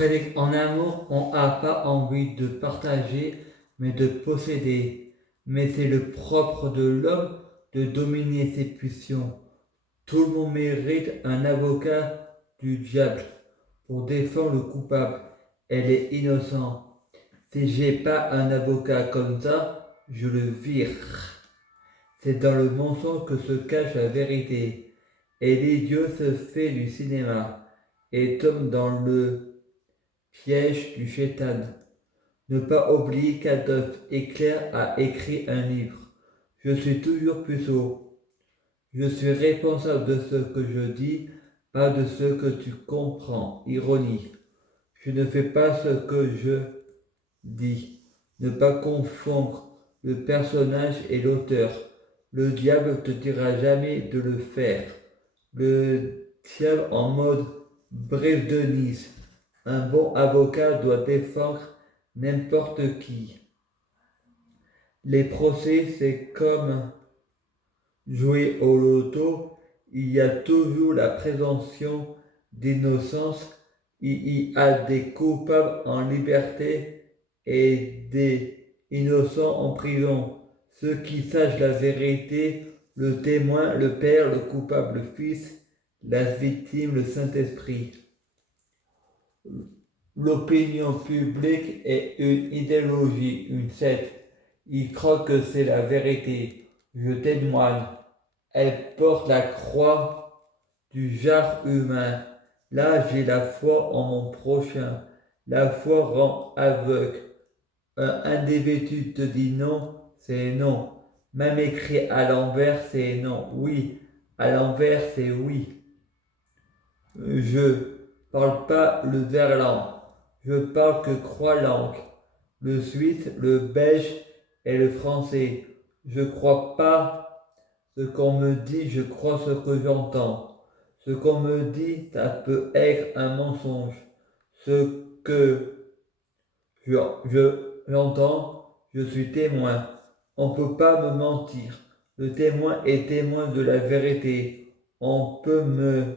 Frédéric, en amour, on n'a pas envie de partager, mais de posséder. Mais c'est le propre de l'homme de dominer ses pulsions. Tout le monde mérite un avocat du diable pour défendre le coupable. Elle est innocente. Si j'ai pas un avocat comme ça, je le vire. C'est dans le mensonge que se cache la vérité. Et l'idiot se fait du cinéma et tombe dans le piège du chétan. Ne pas oublier qu'Adolphe Hitler a écrit un livre. Je suis toujours puceau. Je suis responsable de ce que je dis, pas de ce que tu comprends. Ironie. Je ne fais pas ce que je dis. Ne pas confondre le personnage et l'auteur. Le diable te dira jamais de le faire. Le diable en mode bref de Nice. Un bon avocat doit défendre n'importe qui. Les procès, c'est comme jouer au loto. Il y a toujours la présomption d'innocence. Il y a des coupables en liberté et des innocents en prison. Ceux qui sachent la vérité, le témoin, le père, le coupable, le fils, la victime, le Saint-Esprit. L'opinion publique est une idéologie, une secte. Ils croient que c'est la vérité. Je témoigne. Elle porte la croix du genre humain. Là, j'ai la foi en mon prochain. La foi rend aveugle. Un individu te dit non, c'est non. Même écrit à l'envers, c'est non. Oui, à l'envers, c'est oui. Je parle pas le verlan. Je parle que trois langues. Le suisse, le belge et le français. Je crois pas ce qu'on me dit, je crois ce que j'entends. Ce qu'on me dit, ça peut être un mensonge. Ce que j'entends, je suis témoin. On ne peut pas me mentir. Le témoin est témoin de la vérité. On peut me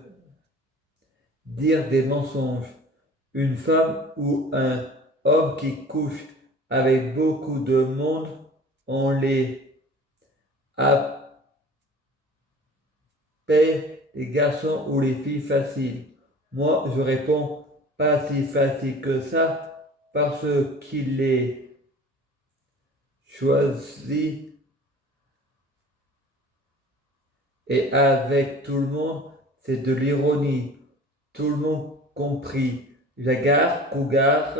dire des mensonges. Une femme ou un homme qui couche avec beaucoup de monde, on les appelle les garçons ou les filles faciles. Moi, je réponds pas si facile que ça parce qu'il est choisi et avec tout le monde, c'est de l'ironie. Tout le monde compris. Jaguar, cougar,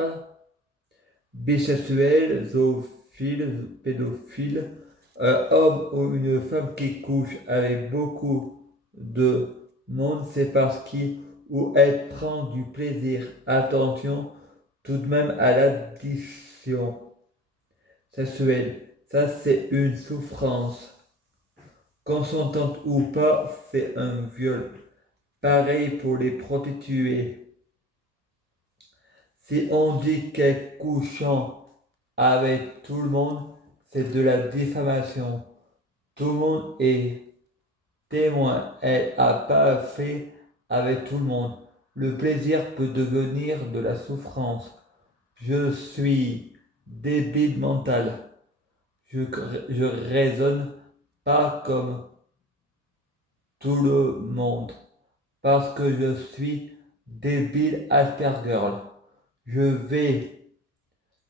bisexuel, zoophile, pédophile, un homme ou une femme qui couche avec beaucoup de monde, c'est parce qu'il ou elle prend du plaisir. Attention tout de même à l'addiction sexuelle. Ça, c'est une souffrance. Consentante ou pas, c'est un viol. Pareil pour les prostituées. Si on dit qu'elle couchant avec tout le monde, c'est de la diffamation. Tout le monde est témoin. Elle n'a pas fait avec tout le monde. Le plaisir peut devenir de la souffrance. Je suis débile mental. Je raisonne pas comme tout le monde. Parce que je suis débile Asperger. Je vais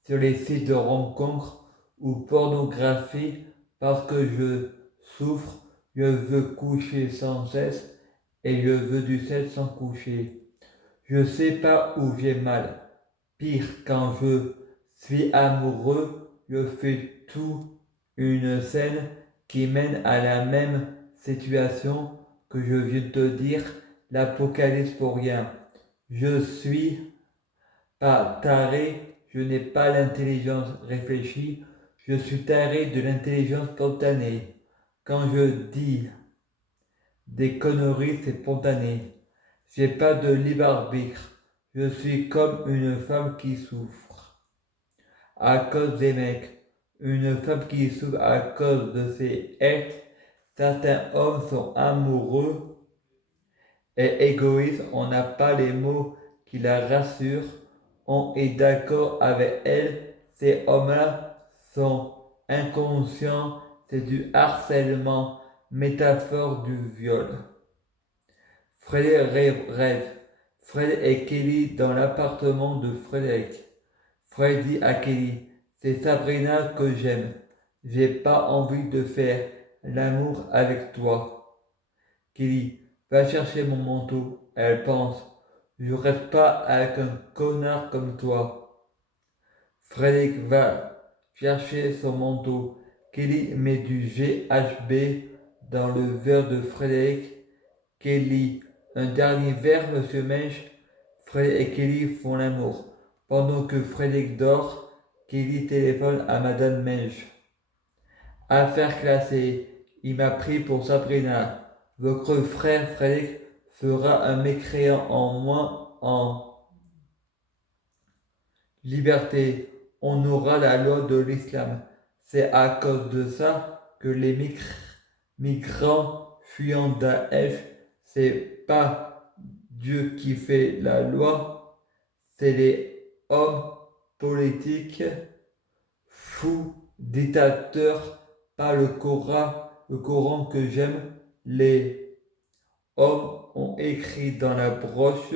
sur les sites de rencontres ou pornographie parce que je souffre, je veux coucher sans cesse et je veux du sexe sans coucher. Je sais pas où j'ai mal. Pire, quand je suis amoureux, je fais tout une scène qui mène à la même situation que je viens de te dire, l'apocalypse pour rien. Je suis pas taré, je n'ai pas l'intelligence réfléchie, je suis taré de l'intelligence spontanée. Quand je dis des conneries, c'est spontané. J'ai pas de libre arbitre. Je suis comme une femme qui souffre à cause des mecs. Une femme qui souffre à cause de ses ex. Certains hommes sont amoureux et égoïstes. On n'a pas les mots qui la rassurent. on est d'accord avec elle. Ces hommes-là sont inconscients, c'est du harcèlement, métaphore du viol. Frédéric rêve. Fred et Kelly dans l'appartement de Frédéric. Fred dit à Kelly, c'est Sabrina que j'aime. J'ai pas envie de faire l'amour avec toi. Kelly, va chercher mon manteau. Elle pense, je reste pas avec un connard comme toi. Frédéric va chercher son manteau. Kelly met du GHB dans le verre de Frédéric. Kelly, un dernier verre, monsieur Mèche. Fred et Kelly font l'amour. Pendant que Frédéric dort, Kelly téléphone à Madame Mèche. Affaire classée. Il m'a pris pour Sabrina. Votre frère Frédéric fera un mécréant en moins en liberté. On aura la loi de l'islam. C'est à cause de ça que les migrants fuyant Daesh, c'est pas Dieu qui fait la loi, c'est les hommes politiques, fous, dictateurs, pas le Coran que j'aime. Les hommes ont écrit dans la broche,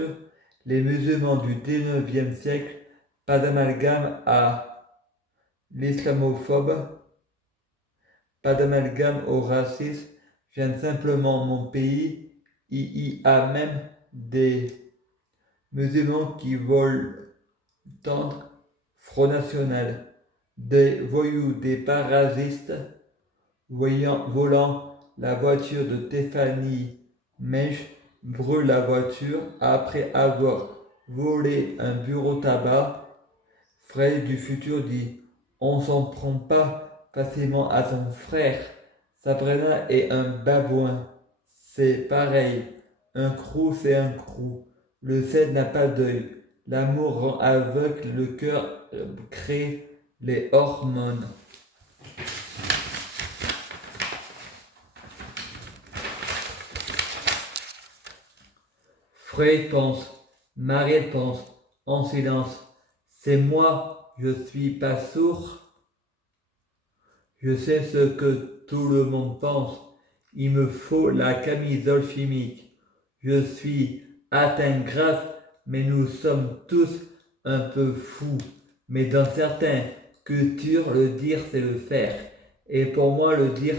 les musulmans du 19e siècle, pas d'amalgame à l'islamophobe, pas d'amalgame au racisme, j'aime simplement mon pays, il y a même des musulmans qui veulent tendre Front National, des voyous, des parasites, volant la voiture de Stéphanie Mèche, brûle la voiture après avoir volé un bureau tabac. Fred du futur dit, on s'en prend pas facilement à son frère. Sabrina est un babouin. C'est pareil. Un crew, c'est un crew. Le ciel n'a pas d'œil. L'amour rend aveugle, le cœur crée les hormones. Fred pense, Mariette pense, en silence. C'est moi, je suis pas sourd. Je sais ce que tout le monde pense. Il me faut la camisole chimique. Je suis atteint grave, mais nous sommes tous un peu fous. Mais dans certaines cultures, le dire, c'est le faire. Et pour moi, le dire,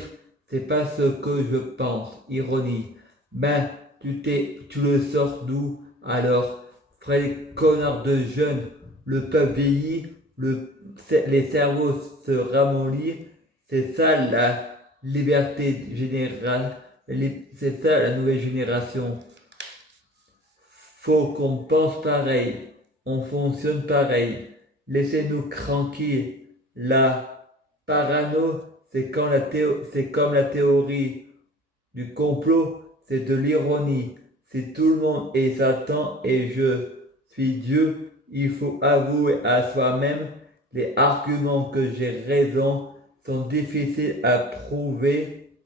c'est pas ce que je pense. Ironie. Ben, tu le sors d'où alors? Frère connard de jeune, le peuple vieillit, les cerveaux se ramollissent. C'est ça la liberté générale. C'est ça la nouvelle génération. Faut qu'on pense pareil, on fonctionne pareil. Laissez-nous tranquilles. La parano, c'est comme la théorie du complot, c'est de l'ironie. Si tout le monde est Satan et je suis Dieu, il faut avouer à soi-même les arguments que j'ai raison sont difficiles à prouver.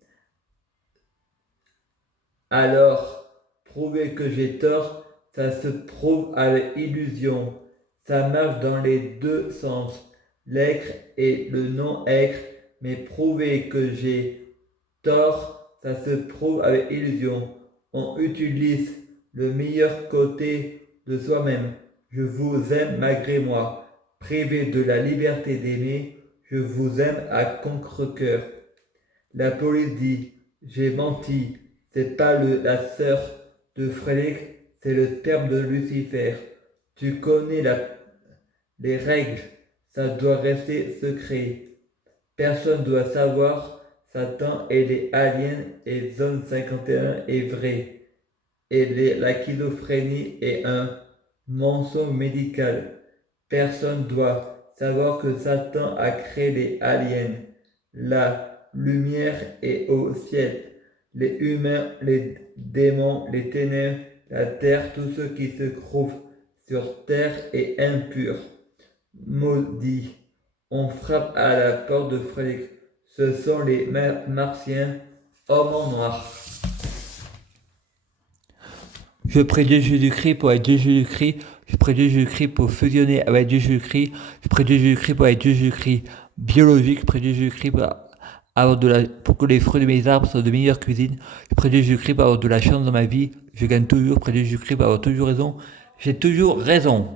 Alors, prouver que j'ai tort, ça se prouve avec illusion. Ça marche dans les deux sens, l'être et le non-être, mais prouver que j'ai tort, ça se prouve avec illusion. On utilise le meilleur côté de soi-même. Je vous aime malgré moi. Privé de la liberté d'aimer, je vous aime à contre-cœur. La police dit, j'ai menti, c'est pas la sœur de Frédéric, c'est le terme de Lucifer. Tu connais les règles, ça doit rester secret. Personne doit savoir, Satan et les aliens et Zone 51 est vrai. Et la schizophrénie est un mensonge médical. Personne doit savoir que Satan a créé les aliens. La lumière est au ciel. Les humains, les démons, les ténèbres, la terre, tout ce qui se trouve sur terre est impur. Maudit. On frappe à la porte de Frédéric. Ce sont les martiens, hommes en noir. Je prie Dieu Jésus-Christ pour être Dieu Jésus-Christ. Je prie Dieu Jésus-Christ pour fusionner avec Dieu Jésus-Christ. Je prie Dieu Jésus-Christ pour être Dieu Jésus-Christ biologique. Je prie Dieu Jésus-Christ pour que les fruits de mes arbres soient de meilleure cuisine. Je prie Dieu Jésus-Christ pour avoir de la chance dans ma vie. Je gagne toujours. Je prie Dieu Jésus-Christ pour avoir toujours raison. J'ai toujours raison.